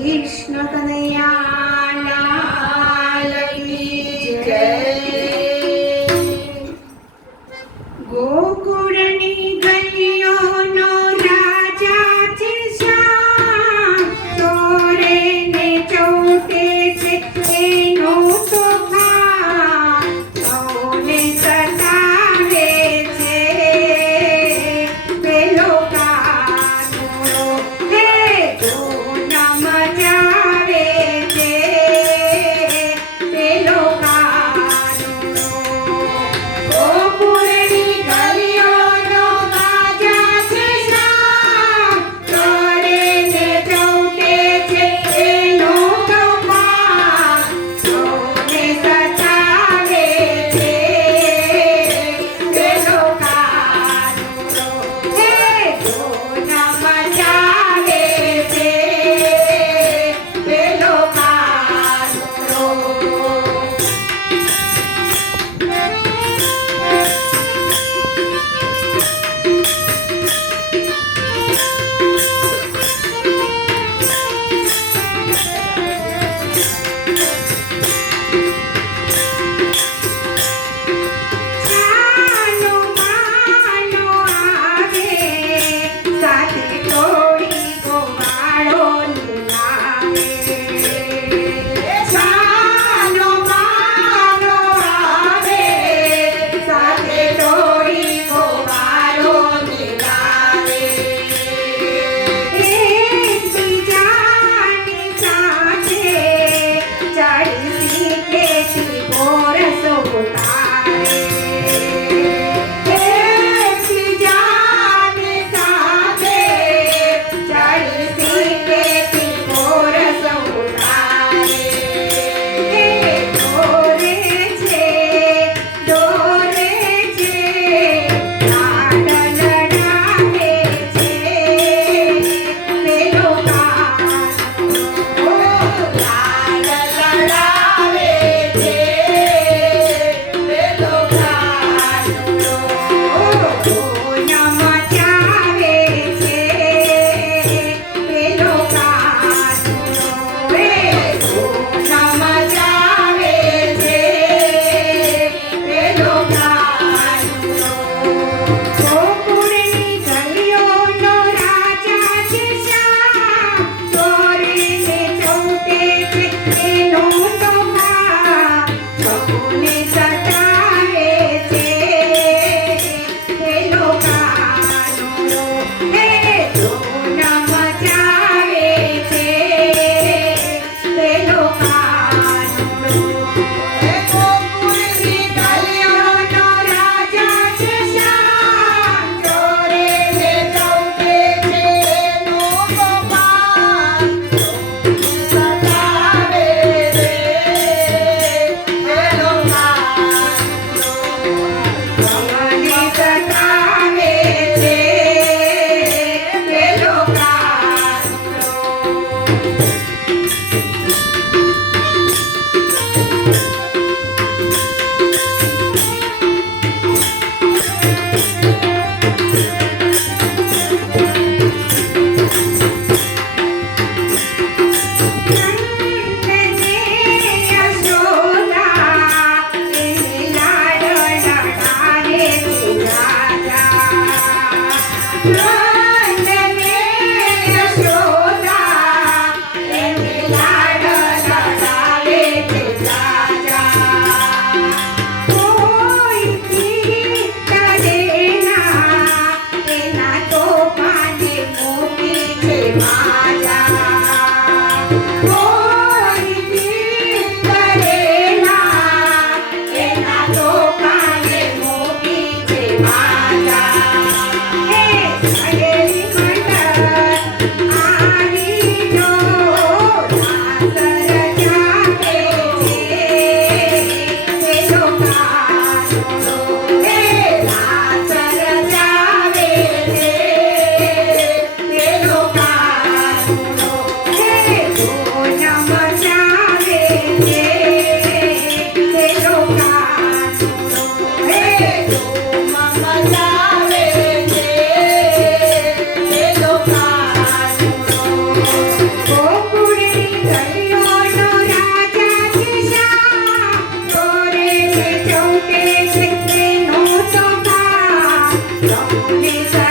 Krishna Tanaya Deus. Mata 让你在。